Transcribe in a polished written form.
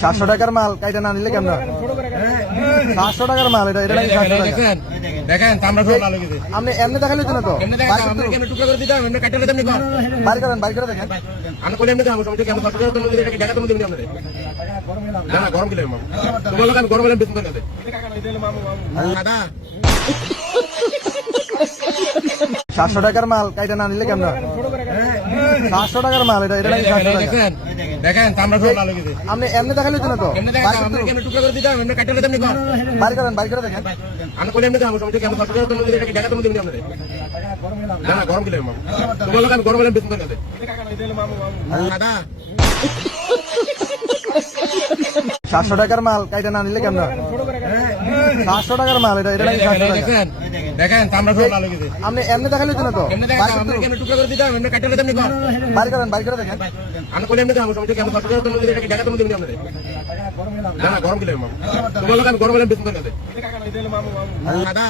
700 টাকার মাল কাইটা না নিলে কেমন? 700 টাকার মাল এটা নাকি 700 টাকা। দেখেন আমরা সব ভালো গেছে। আপনি এমনি দেখালে তো না তো। এমনি দেখেন আমরা কেমনে টুকরা করে দিতাম, এমনি কাটলে দিতাম নি কোন। বাইর করে দেখেন। আমরা কইলে এমনি দাম সময় কেমন 700 টাকা তোমাদের এটা কি টাকা তোমাদের দিবেন আপনাদের। না গরম দিলে মামু। তোমার লোক আমি গরম হলে বেশি করে দেব। দাদা 700 টাকার মাল কাইটা না নিলে কেমন? 700 টাকার মাল এটা নাকি 700 টাকা। দেখেন আমরা সব ভালো গেছে। আপনি এমনি দেখালে তো না তো। এমনি দেখেন আমরা কেমনে টুকরা করে দিতাম, এমনি কাটলে দিতাম নি কোন। বাইর করে দেখেন। আমরা কইলে এমনি দাম সময় কেমন 700 টাকা তোমাদের এটা কি টাকা তোমাদের দিবেন আপনাদের। না গরম দিলে মামু। তোমার লোক আমি গরম হলে বেশি করে দেব। দাদা 700 টাকার মাল কাইটা না নিলে কেমন? 700 টাকার মাল এটা নাকি 700 টাকা। দেখেন আমরা সব ভালো গেছে। আপনি এমনি দেখালে তো না তো। এমনি দেখেন আমরা কেমনে টুকরা করে দিতাম, এমনি কাটলে দিতাম নি কোন। বাইর করে দেখেন। আমরা কইলে এমনি দাম সময় কেমন 700 টাকা তোমাদের এটা কি টাকা তোমাদের দিবেন আপনাদের। না গরম দিলে মামু। তোমার লোক আমি গরম হলে বেশি করে দেব। দাদা